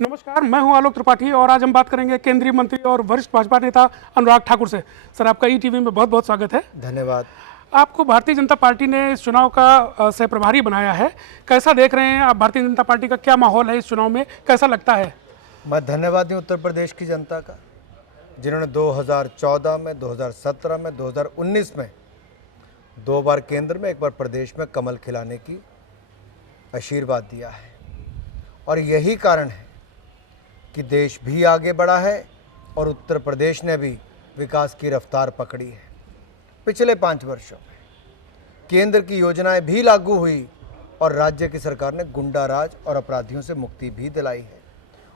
नमस्कार, मैं हूं आलोक त्रिपाठी और आज हम बात करेंगे केंद्रीय मंत्री और वरिष्ठ भाजपा नेता अनुराग ठाकुर से। सर, आपका ईटीवी में बहुत बहुत स्वागत है। धन्यवाद। आपको भारतीय जनता पार्टी ने इस चुनाव का सह प्रभारी बनाया है। कैसा देख रहे हैं आप? भारतीय जनता पार्टी का क्या माहौल है इस चुनाव में, कैसा लगता है? मैं धन्यवादी उत्तर प्रदेश की जनता का, जिन्होंने 2014 में, 2017 में, 2019 में 2 बार केंद्र में, 1 बार प्रदेश में कमल खिलाने की आशीर्वाद दिया है। और यही कारण है कि देश भी आगे बढ़ा है और उत्तर प्रदेश ने भी विकास की रफ्तार पकड़ी है। पिछले 5 वर्षों में केंद्र की योजनाएं भी लागू हुई और राज्य की सरकार ने गुंडा राज और अपराधियों से मुक्ति भी दिलाई है।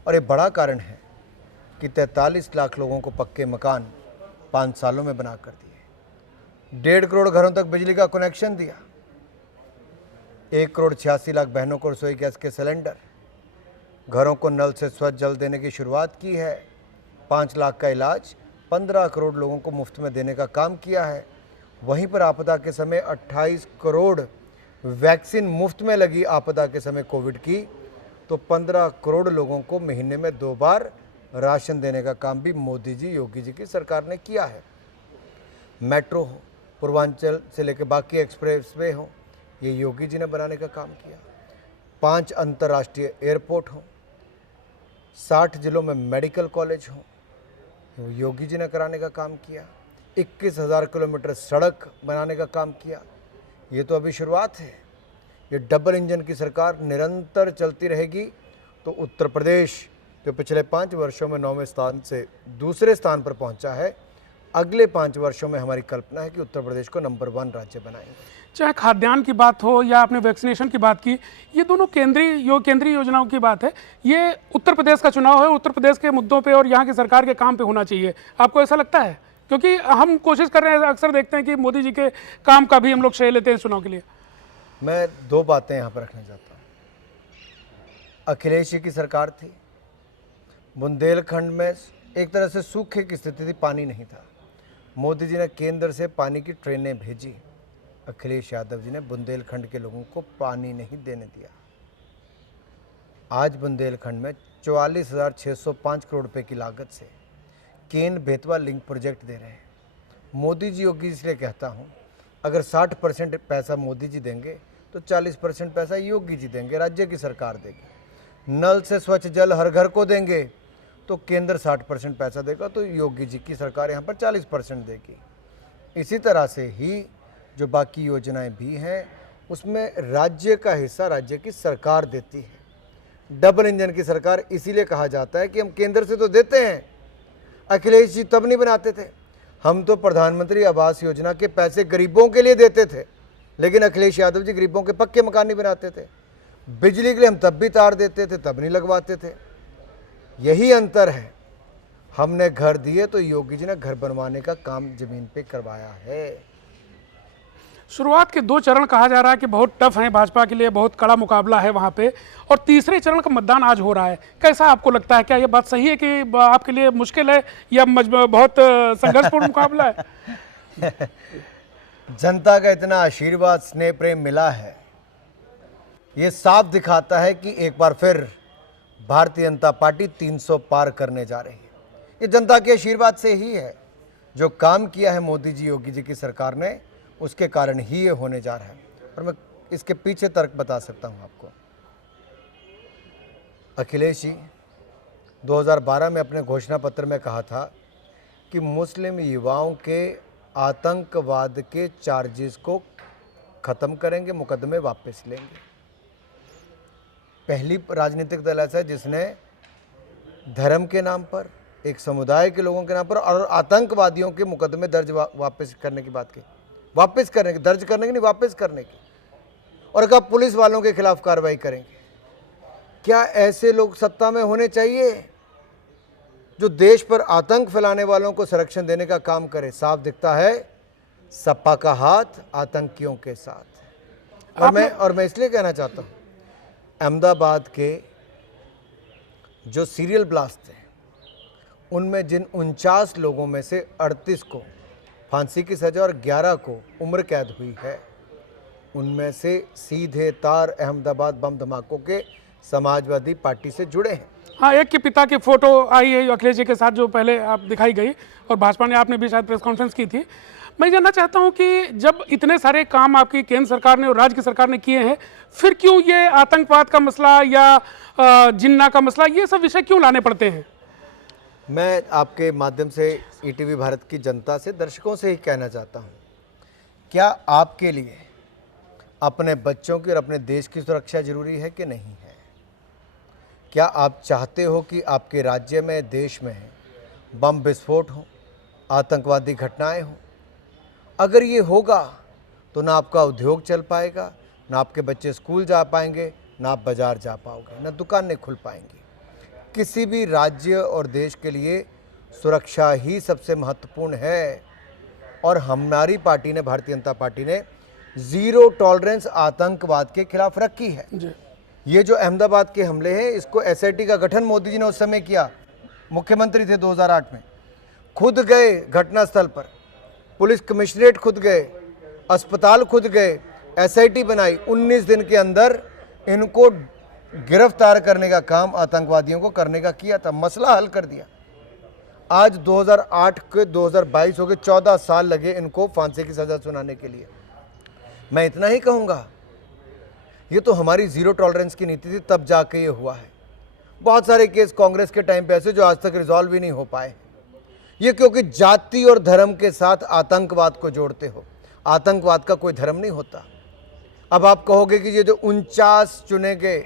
और ये बड़ा कारण है कि 43 लाख लोगों को पक्के मकान 5 सालों में बना कर दिए, 1.5 करोड़ घरों तक बिजली का कनेक्शन दिया, 1 करोड़ 86 लाख बहनों को रसोई गैस के सिलेंडर, घरों को नल से स्वच्छ जल देने की शुरुआत की है, 5 लाख का इलाज 15 करोड़ लोगों को मुफ्त में देने का काम किया है। वहीं पर आपदा के समय 28 करोड़ वैक्सीन मुफ्त में लगी आपदा के समय कोविड की, तो 15 करोड़ लोगों को महीने में 2 बार राशन देने का काम भी मोदी जी, योगी जी की सरकार ने किया है। मेट्रो हो, पूर्वांचल से लेकर बाकी एक्सप्रेसवे हो, ये योगी जी ने बनाने का काम किया। 5 अंतर्राष्ट्रीय एयरपोर्ट हों, 60 जिलों में मेडिकल कॉलेज हों, वो योगी जी ने कराने का काम किया। 21,000 किलोमीटर सड़क बनाने का काम किया। ये तो अभी शुरुआत है। ये डबल इंजन की सरकार निरंतर चलती रहेगी तो उत्तर प्रदेश जो पिछले 5 वर्षों में 9वें स्थान से दूसरे स्थान पर पहुंचा है, अगले 5 वर्षों में हमारी कल्पना है कि उत्तर प्रदेश को नंबर 1 राज्य बनाएंगे। चाहे खाद्यान्न की बात हो या आपने वैक्सीनेशन की बात की, ये दोनों केंद्रीय योजनाओं की बात है। ये उत्तर प्रदेश का चुनाव है, उत्तर प्रदेश के मुद्दों पे और यहाँ की सरकार के काम पे होना चाहिए। आपको ऐसा लगता है? क्योंकि हम कोशिश कर रहे हैं, अक्सर देखते हैं कि मोदी जी के काम का भी हम लोग श्रेय लेते हैं चुनाव के लिए। मैं 2 बातें यहाँ पर रखना चाहता हूँ। अखिलेश जी की सरकार थी, बुंदेलखंड में एक तरह से सूखे की स्थिति थी, पानी नहीं था। मोदी जी ने केंद्र से पानी की ट्रेनें भेजी, अखिलेश यादव जी ने बुंदेलखंड के लोगों को पानी नहीं देने दिया। आज बुंदेलखंड में 44,605 करोड़ रुपए की लागत से केन बेतवा लिंक प्रोजेक्ट दे रहे हैं। मोदी जी, योगी जी इसलिए कहता हूँ, अगर 60% पैसा मोदी जी देंगे तो 40% पैसा योगी जी देंगे, राज्य की सरकार देगी। नल से स्वच्छ जल हर घर को देंगे तो केंद्र 60% पैसा देगा, तो योगी जी की सरकार यहाँ पर 40% देगी। इसी तरह से ही जो बाकी योजनाएं भी हैं उसमें राज्य का हिस्सा राज्य की सरकार देती है। डबल इंजन की सरकार इसीलिए कहा जाता है कि हम केंद्र से तो देते हैं। अखिलेश जी तब नहीं बनाते थे, हम तो प्रधानमंत्री आवास योजना के पैसे गरीबों के लिए देते थे, लेकिन अखिलेश यादव जी गरीबों के पक्के मकान नहीं बनाते थे। बिजली के लिए हम तब भी तार देते थे, तब नहीं लगवाते थे। यही अंतर है। हमने घर दिए तो योगी जी ने घर बनवाने का काम जमीन पे करवाया है। शुरुआत के 2 चरण कहा जा रहा है कि बहुत टफ है भाजपा के लिए, बहुत कड़ा मुकाबला है वहां पे, और तीसरे चरण का मतदान आज हो रहा है। कैसा आपको लगता है? क्या ये बात सही है कि आपके लिए मुश्किल है या बहुत संघर्षपूर्ण मुकाबला है? जनता का इतना आशीर्वाद, स्नेह, प्रेम मिला है, ये साफ दिखाता है कि एक बार फिर भारतीय जनता पार्टी 300 पार करने जा रही है। ये जनता के आशीर्वाद से ही है। जो काम किया है मोदी जी, योगी जी की सरकार ने, उसके कारण ही ये होने जा रहा है। और मैं इसके पीछे तर्क बता सकता हूं आपको। अखिलेश जी 2012 में अपने घोषणा पत्र में कहा था कि मुस्लिम युवाओं के आतंकवाद के चार्जेस को ख़त्म करेंगे, मुकदमे वापस लेंगे। पहली राजनीतिक दल ऐसा है जिसने धर्म के नाम पर, एक समुदाय के लोगों के नाम पर और आतंकवादियों के मुकदमे दर्ज वापस करने की बात की। वापस करने की, दर्ज करने की नहीं, वापस करने की। और कहा पुलिस वालों के खिलाफ कार्रवाई करेंगे। क्या ऐसे लोग सत्ता में होने चाहिए जो देश पर आतंक फैलाने वालों को संरक्षण देने का काम करे? साफ दिखता है सपा का हाथ आतंकियों के साथ। और मैं इसलिए कहना चाहता हूं, अहमदाबाद के जो सीरियल ब्लास्ट थे उनमें जिन 49 लोगों में से 38 को फांसी की सजा और 11 को उम्र कैद हुई है, उनमें से सीधे तार अहमदाबाद बम धमाकों के समाजवादी पार्टी से जुड़े हैं। हाँ, एक के पिता की फोटो आई है अखिलेश जी के साथ जो पहले आप दिखाई गई, और भाजपा ने आपने भी शायद प्रेस कॉन्फ्रेंस की थी। मैं जानना चाहता हूँ कि जब इतने सारे काम आपकी केंद्र सरकार ने और राज्य की सरकार ने किए हैं, फिर क्यों ये आतंकवाद का मसला या जिन्ना का मसला, ये सब विषय क्यों लाने पड़ते हैं? मैं आपके माध्यम से ईटीवी भारत की जनता से, दर्शकों से ही कहना चाहता हूँ, क्या आपके लिए अपने बच्चों की और अपने देश की सुरक्षा जरूरी है कि नहीं है? क्या आप चाहते हो कि आपके राज्य में, देश में बम विस्फोट हो, आतंकवादी घटनाएं हो? अगर ये होगा तो ना आपका उद्योग चल पाएगा, ना आपके बच्चे स्कूल जा पाएंगे, ना आप बाजार जा पाओगे, ना दुकानें खुल पाएंगी। किसी भी राज्य और देश के लिए सुरक्षा ही सबसे महत्वपूर्ण है। और हमारी पार्टी ने, भारतीय जनता पार्टी ने, जीरो टॉलरेंस आतंकवाद के खिलाफ रखी है। जी। ये जो अहमदाबाद के हमले हैं, इसको एसआईटी का गठन मोदी जी ने उस समय किया, मुख्यमंत्री थे 2008 में, खुद गए घटनास्थल पर, पुलिस कमिश्नरेट खुद गए, अस्पताल खुद गए, एसआईटी बनाई, 19 दिन के अंदर इनको गिरफ्तार करने का काम आतंकवादियों को करने का किया था, मसला हल कर दिया। आज 2008 के 2022 हो गए, 14 साल लगे इनको फांसी की सजा सुनाने के लिए। मैं इतना ही कहूँगा, ये तो हमारी जीरो टॉलरेंस की नीति थी, तब जाके ये हुआ है। बहुत सारे केस कांग्रेस के टाइम पे ऐसे जो आज तक रिजॉल्व ही नहीं हो पाए। ये क्योंकि जाति और धर्म के साथ आतंकवाद को जोड़ते हो। आतंकवाद का कोई धर्म नहीं होता। अब आप कहोगे कि ये जो 49 चुने गए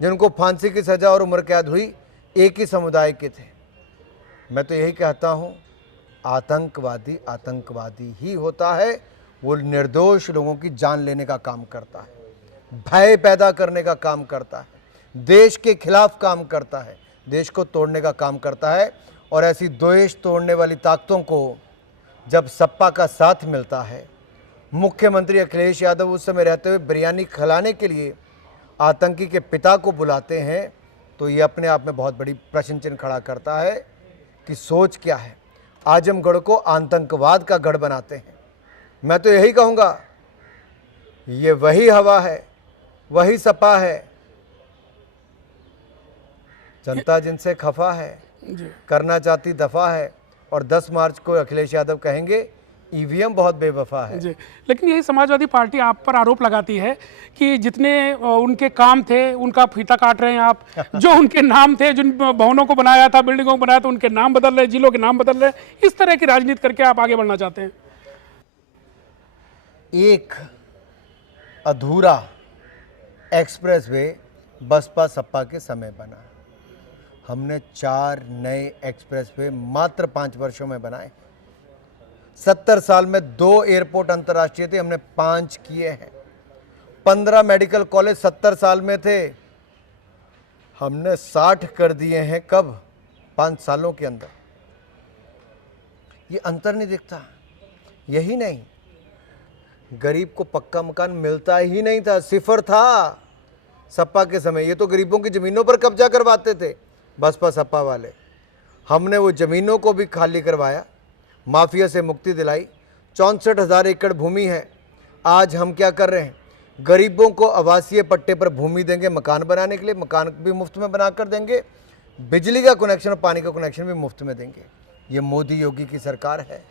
जिनको फांसी की सजा और उम्र कैद हुई, एक ही समुदाय के थे। मैं तो यही कहता हूँ, आतंकवादी आतंकवादी ही होता है। वो निर्दोष लोगों की जान लेने का काम करता है, भय पैदा करने का काम करता है, देश के खिलाफ काम करता है, देश को तोड़ने का काम करता है। और ऐसी देश तोड़ने वाली ताकतों को जब सपा का साथ मिलता है, मुख्यमंत्री अखिलेश यादव उस समय रहते हुए बिरयानी खिलाने के लिए आतंकी के पिता को बुलाते हैं, तो ये अपने आप में बहुत बड़ी प्रश्न चिन्ह खड़ा करता है कि सोच क्या है। आजमगढ़ को आतंकवाद का गढ़ बनाते हैं। मैं तो यही कहूँगा, ये वही हवा है, वही सपा है। जनता जिनसे खफा है, करना चाहती दफा है। और 10 मार्च को अखिलेश यादव कहेंगे ईवीएम बहुत बेवफा है। जी, लेकिन यही समाजवादी पार्टी आप पर आरोप लगाती है कि जितने उनके काम थे उनका फीता काट रहे हैं आप। जो उनके नाम थे, जिन भवनों को बनाया था, बिल्डिंगों को बनाया था, उनके नाम बदल रहे, जिलों के नाम बदल रहे। इस तरह की राजनीति करके आप आगे बढ़ना चाहते हैं। एक अधूरा एक्सप्रेसवे बसपा सपा के समय बना। हमने 4 नए एक्सप्रेसवे मात्र 5 वर्षों में बनाए। 70 साल में 2 एयरपोर्ट अंतर्राष्ट्रीय थे, हमने 5 किए हैं। 15 मेडिकल कॉलेज 70 साल में थे, हमने 60 कर दिए हैं। कब? 5 सालों के अंदर। ये अंतर नहीं दिखता। यही नहीं, गरीब को पक्का मकान मिलता ही नहीं था, सिफर था सपा के समय। ये तो गरीबों की जमीनों पर कब्जा करवाते थे बसपा सपा वाले। हमने वो जमीनों को भी खाली करवाया, माफिया से मुक्ति दिलाई। 64,000 एकड़ भूमि है। आज हम क्या कर रहे हैं, गरीबों को आवासीय पट्टे पर भूमि देंगे मकान बनाने के लिए, मकान भी मुफ्त में बनाकर देंगे, बिजली का कनेक्शन और पानी का कनेक्शन भी मुफ्त में देंगे। ये मोदी योगी की सरकार है।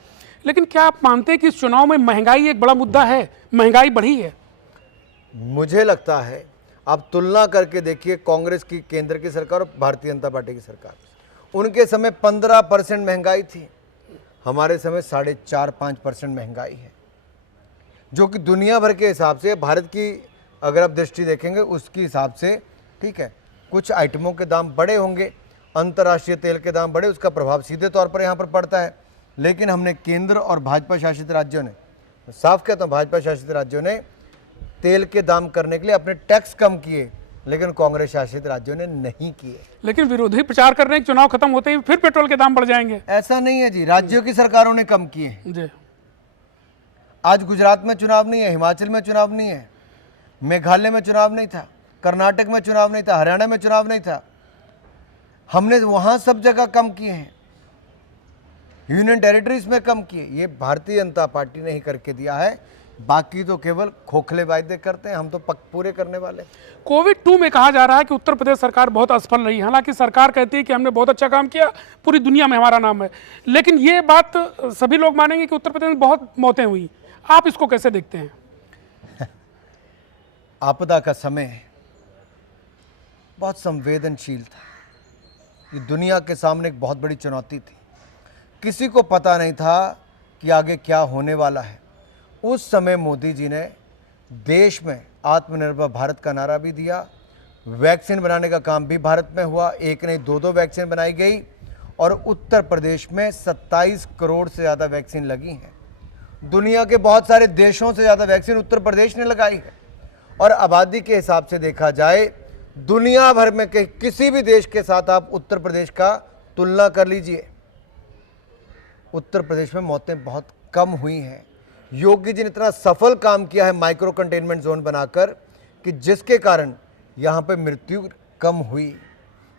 लेकिन क्या आप मानते हैं कि इस चुनाव में महंगाई एक बड़ा मुद्दा है? महंगाई बढ़ी है? मुझे लगता है, आप तुलना करके देखिए कांग्रेस की केंद्र की सरकार और भारतीय जनता पार्टी की सरकार। उनके समय 15% महंगाई थी, हमारे समय 4.5-5% महंगाई है, जो कि दुनिया भर के हिसाब से, भारत की अगर आप दृष्टि देखेंगे उसके हिसाब से ठीक है। कुछ आइटमों के दाम बढ़े होंगे, अंतर्राष्ट्रीय तेल के दाम बढ़े, उसका प्रभाव सीधे तौर पर यहाँ पर पड़ता है। लेकिन हमने केंद्र और भाजपा शासित राज्यों ने, साफ कहता हूँ, भाजपा शासित राज्यों ने तेल के दाम करने के लिए अपने टैक्स कम किए, लेकिन कांग्रेस शासित राज्यों ने नहीं किए। लेकिन विरोधी प्रचार कर रहे हैं कि चुनाव खत्म होते ही फिर पेट्रोल के दाम बढ़ जाएंगे। ऐसा नहीं है जी, राज्यों की सरकारों ने कम किए। जी, आज गुजरात में चुनाव नहीं है, हिमाचल में चुनाव नहीं है, मेघालय में चुनाव नहीं था, कर्नाटक में चुनाव नहीं था, हरियाणा में चुनाव नहीं था। हमने वहां सब जगह कम किए हैं, यूनियन टेरिटरीज में कम किए। ये भारतीय जनता पार्टी ने ही करके दिया है। बाकी तो केवल खोखले वायदे करते हैं, हम तो पक पूरे करने वाले हैं। कोविड-2 में कहा जा रहा है कि उत्तर प्रदेश सरकार बहुत असफल रही। हालांकि सरकार कहती है कि हमने बहुत अच्छा काम किया, पूरी दुनिया में हमारा नाम है, लेकिन ये बात सभी लोग मानेंगे कि उत्तर प्रदेश में बहुत मौतें हुई। आप इसको कैसे देखते हैं? आपदा का समय बहुत संवेदनशील था। ये दुनिया के सामने एक बहुत बड़ी चुनौती थी। किसी को पता नहीं था कि आगे क्या होने वाला है। उस समय मोदी जी ने देश में आत्मनिर्भर भारत का नारा भी दिया, वैक्सीन बनाने का काम भी भारत में हुआ, एक नहीं दो वैक्सीन बनाई गई और उत्तर प्रदेश में 27 करोड़ से ज़्यादा वैक्सीन लगी हैं। दुनिया के बहुत सारे देशों से ज़्यादा वैक्सीन उत्तर प्रदेश ने लगाई है। और आबादी के हिसाब से देखा जाए, दुनिया भर में के किसी भी देश के साथ आप उत्तर प्रदेश का तुलना कर लीजिए, उत्तर प्रदेश में मौतें बहुत कम हुई हैं। योगी जी ने इतना सफल काम किया है माइक्रो कंटेनमेंट जोन बनाकर कि जिसके कारण यहाँ पे मृत्यु कम हुई,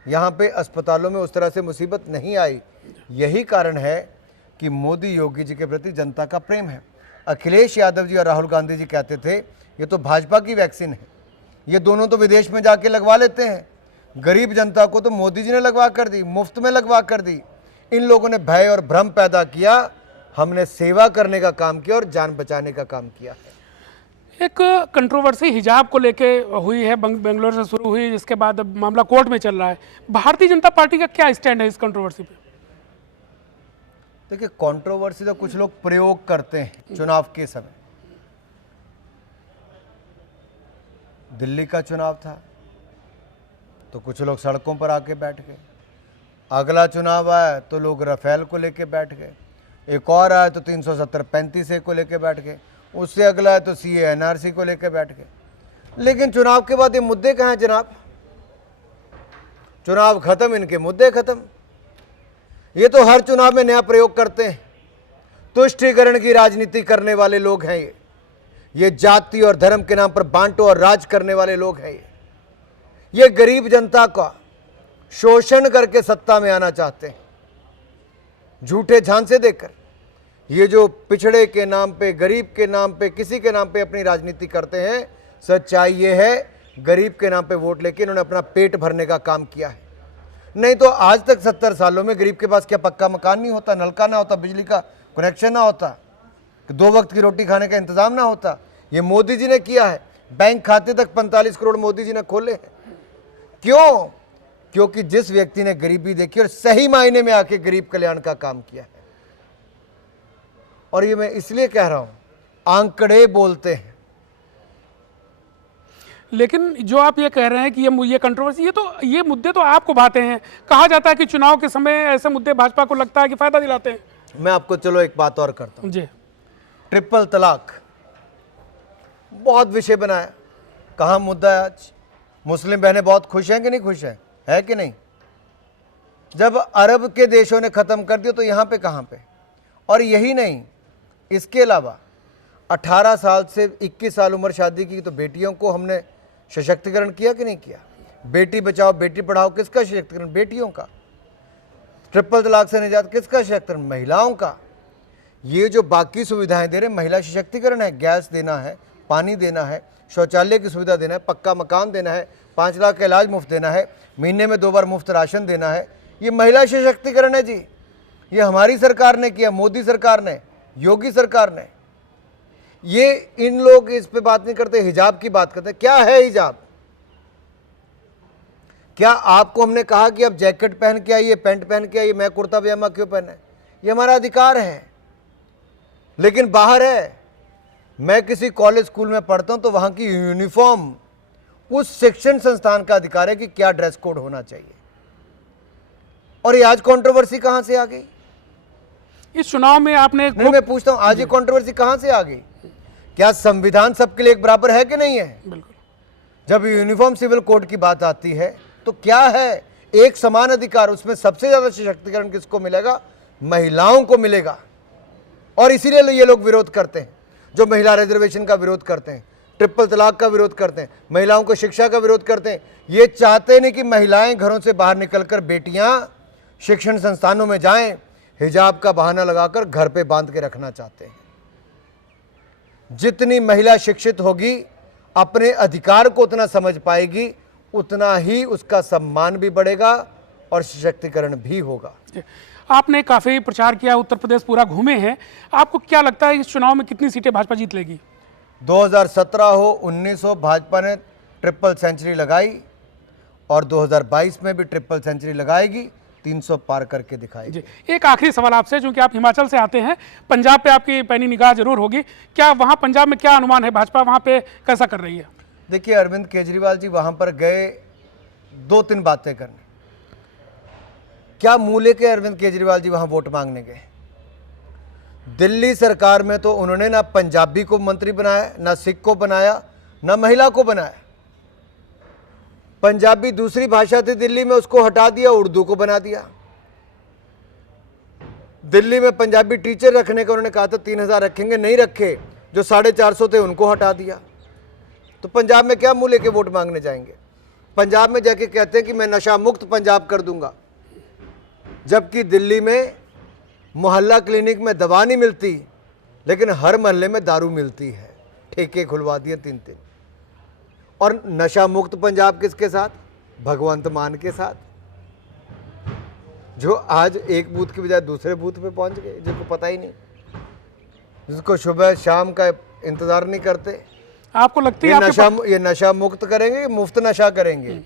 यहाँ पे अस्पतालों में उस तरह से मुसीबत नहीं आई। यही कारण है कि मोदी योगी जी के प्रति जनता का प्रेम है। अखिलेश यादव जी और राहुल गांधी जी कहते थे ये तो भाजपा की वैक्सीन है, ये दोनों तो विदेश में जाके लगवा लेते हैं, गरीब जनता को तो मोदी जी ने लगवा कर दी, मुफ्त में लगवा कर दी। इन लोगों ने भय और भ्रम पैदा किया, हमने सेवा करने का काम किया और जान बचाने का काम किया। एक कंट्रोवर्सी हिजाब को लेके हुई है, बेंगलोर से शुरू हुई, जिसके बाद अब मामला कोर्ट में चल रहा है। भारतीय जनता पार्टी का क्या स्टैंड है इस कंट्रोवर्सी पे? देखिए, कंट्रोवर्सी तो कुछ लोग प्रयोग करते हैं चुनाव के समय। दिल्ली का चुनाव था तो कुछ लोग सड़कों पर आके बैठ गए, अगला चुनाव आया तो लोग राफेल को लेके बैठ गए, एक और आया तो 370-35 को लेके बैठ गए, उससे अगला है तो सीए एनआरसी को लेके बैठ गए। लेकिन चुनाव के बाद ये मुद्दे कहाँ हैं जनाब? चुनाव खत्म, इनके मुद्दे खत्म। ये तो हर चुनाव में नया प्रयोग करते हैं। तुष्टीकरण की राजनीति करने वाले लोग हैं ये जाति और धर्म के नाम पर बांटो और राज करने वाले लोग हैं ये गरीब जनता का शोषण करके सत्ता में आना चाहते हैं, झूठे झांसे देकर। ये जो पिछड़े के नाम पे, गरीब के नाम पे, किसी के नाम पे अपनी राजनीति करते हैं, सच्चाई ये है गरीब के नाम पे वोट लेके इन्होंने अपना पेट भरने का काम किया है। नहीं तो आज तक 70 सालों में गरीब के पास क्या पक्का मकान नहीं होता, नलका ना होता, बिजली का कनेक्शन ना होता, 2 वक्त की रोटी खाने का इंतजाम ना होता? ये मोदी जी ने किया है। बैंक खाते तक 45 करोड़ मोदी जी ने खोले हैं। क्यों? क्योंकि जिस व्यक्ति ने गरीबी देखी और सही मायने में आके गरीब कल्याण का काम किया है। और ये मैं इसलिए कह रहा हूं, आंकड़े बोलते हैं। लेकिन जो आप ये कह रहे हैं कि ये कंट्रोवर्सी, ये मुद्दे तो आपको भाते हैं। कहा जाता है कि चुनाव के समय ऐसे मुद्दे भाजपा को लगता है कि फायदा दिलाते हैं। मैं आपको चलो एक बात और करता हूं जी। ट्रिपल तलाक बहुत विषय बनाया, कहाँ मुद्दा है आज? मुस्लिम बहनें बहुत खुश हैं कि नहीं खुश हैं? है कि नहीं? जब अरब के देशों ने ख़त्म कर दिया तो यहाँ पे कहाँ पे? और यही नहीं, इसके अलावा 18 साल से 21 साल उम्र शादी की तो बेटियों को हमने सशक्तिकरण किया कि नहीं किया? बेटी बचाओ बेटी पढ़ाओ, किसका सशक्तिकरण? बेटियों का। ट्रिपल तलाक से निजात, किसका सशक्तिकरण? महिलाओं का। ये जो बाकी सुविधाएं दे रहे हैं, महिला सशक्तिकरण है। गैस देना है, पानी देना है, शौचालय की सुविधा देना है, पक्का मकान देना है, 5 लाख का इलाज मुफ्त देना है, महीने में 2 बार मुफ्त राशन देना है। ये महिला सशक्तिकरण है जी। ये हमारी सरकार ने किया, मोदी सरकार ने, योगी सरकार ने। ये इन लोग इस पे बात नहीं करते, हिजाब की बात करते। क्या है हिजाब? क्या आपको हमने कहा कि आप जैकेट पहन के आइए, पैंट पहन के आइए, मैं कुर्ता पजामा क्यों पहने? ये हमारा अधिकार है। लेकिन बाहर है, मैं किसी कॉलेज स्कूल में पढ़ता हूं तो वहां की यूनिफॉर्म उस शिक्षण संस्थान का अधिकार है कि क्या ड्रेस कोड होना चाहिए। और ये आज कंट्रोवर्सी कहां से आ गई? इस चुनाव में आपने मैं पूछता हूं, आज ये कंट्रोवर्सी कहां से आ गई? क्या संविधान सबके लिए एक बराबर है कि नहीं है? बिल्कुल। जब यूनिफॉर्म सिविल कोड की बात आती है तो क्या है? एक समान अधिकार। उसमें सबसे ज्यादा सशक्तिकरण किसको मिलेगा? महिलाओं को मिलेगा। और इसीलिए ये लोग विरोध करते हैं, जो महिला रिजर्वेशन का विरोध करते हैं, ट्रिपल तलाक का विरोध करते हैं, महिलाओं को शिक्षा का विरोध करते हैं। ये चाहते नहीं कि महिलाएं घरों से बाहर निकलकर बेटियां शिक्षण संस्थानों में जाएं, हिजाब का बहाना लगाकर घर पे बांध के रखना चाहते हैं। जितनी महिला शिक्षित होगी, अपने अधिकार को उतना समझ पाएगी, उतना ही उसका सम्मान भी बढ़ेगा और सशक्तिकरण भी होगा। आपने काफ़ी प्रचार किया, उत्तर प्रदेश पूरा घूमे हैं, आपको क्या लगता है इस चुनाव में कितनी सीटें भाजपा जीत लेगी? 2017 हो, 19 हो, भाजपा ने ट्रिपल सेंचुरी लगाई और 2022 में भी ट्रिपल सेंचुरी लगाएगी, 300 पार करके दिखाएगी। जी, एक आखिरी सवाल आपसे, क्योंकि आप हिमाचल से आते हैं, पंजाब पे आपकी पैनी निगाह जरूर होगी, क्या वहाँ पंजाब में क्या अनुमान है, भाजपा वहाँ पे कैसा कर रही है? देखिए, अरविंद केजरीवाल जी वहाँ पर गए 2-3 बातें करने। क्या मुँह लेके अरविंद केजरीवाल जी वहाँ वोट मांगने गए? दिल्ली सरकार में तो उन्होंने ना पंजाबी को मंत्री बनाया, ना सिख को बनाया, ना महिला को बनाया। पंजाबी दूसरी भाषा थी दिल्ली में, उसको हटा दिया, उर्दू को बना दिया। दिल्ली में पंजाबी टीचर रखने का उन्होंने कहा था 3000 रखेंगे, नहीं रखे, जो 450 थे उनको हटा दिया। तो पंजाब में क्या मुंह लेके वोट मांगने जाएंगे? पंजाब में जाके कहते हैं कि मैं नशा मुक्त पंजाब कर दूंगा, जबकि दिल्ली में मोहल्ला क्लिनिक में दवा नहीं मिलती, लेकिन हर मोहल्ले में दारू मिलती है। ठेके खुलवा दिए 3-3। और नशा मुक्त पंजाब किसके साथ? भगवंत मान के साथ, जो आज एक बूथ की बजाय दूसरे बूथ पे पहुंच गए, जिनको पता ही नहीं, जिसको सुबह शाम का इंतजार नहीं करते। आपको लगती है ये नशा मुक्त करेंगे, मुफ्त नशा करेंगे?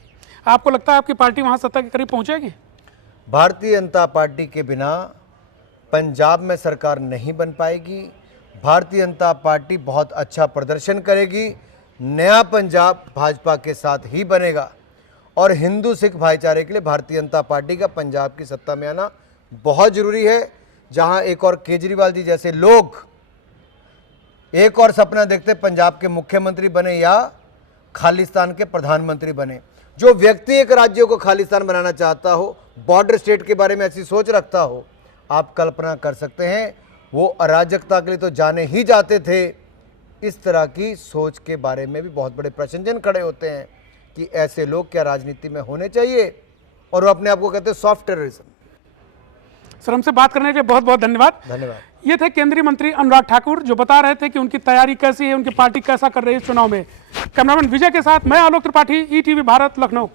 आपको लगता है आपकी पार्टी वहां सत्ता के करीब पहुंचेगी? भारतीय जनता पार्टी के बिना पंजाब में सरकार नहीं बन पाएगी। भारतीय जनता पार्टी बहुत अच्छा प्रदर्शन करेगी, नया पंजाब भाजपा के साथ ही बनेगा और हिंदू सिख भाईचारे के लिए भारतीय जनता पार्टी का पंजाब की सत्ता में आना बहुत जरूरी है। जहां एक और केजरीवाल जी जैसे लोग एक और सपना देखते पंजाब के मुख्यमंत्री बने या खालिस्तान के प्रधानमंत्री बने। जो व्यक्ति एक राज्य को खालिस्तान बनाना चाहता हो, बॉर्डर स्टेट के बारे में ऐसी सोच रखता हो, आप कल्पना कर सकते हैं वो अराजकता के लिए तो जाने ही जाते थे। इस तरह की सोच के बारे में भी बहुत बड़े प्रश्नचिन्ह खड़े होते हैं कि ऐसे लोग क्या राजनीति में होने चाहिए, और वो अपने आप को कहते हैं सॉफ्ट टेररिज्म। सर, हमसे बात करने के लिए बहुत बहुत धन्यवाद। धन्यवाद। ये थे केंद्रीय मंत्री अनुराग ठाकुर, जो बता रहे थे कि उनकी तैयारी कैसी है, उनकी पार्टी कैसा कर रही है इस चुनाव में। कैमरामैन विजय के साथ मैं आलोक त्रिपाठी, ईटीवी भारत, लखनऊ।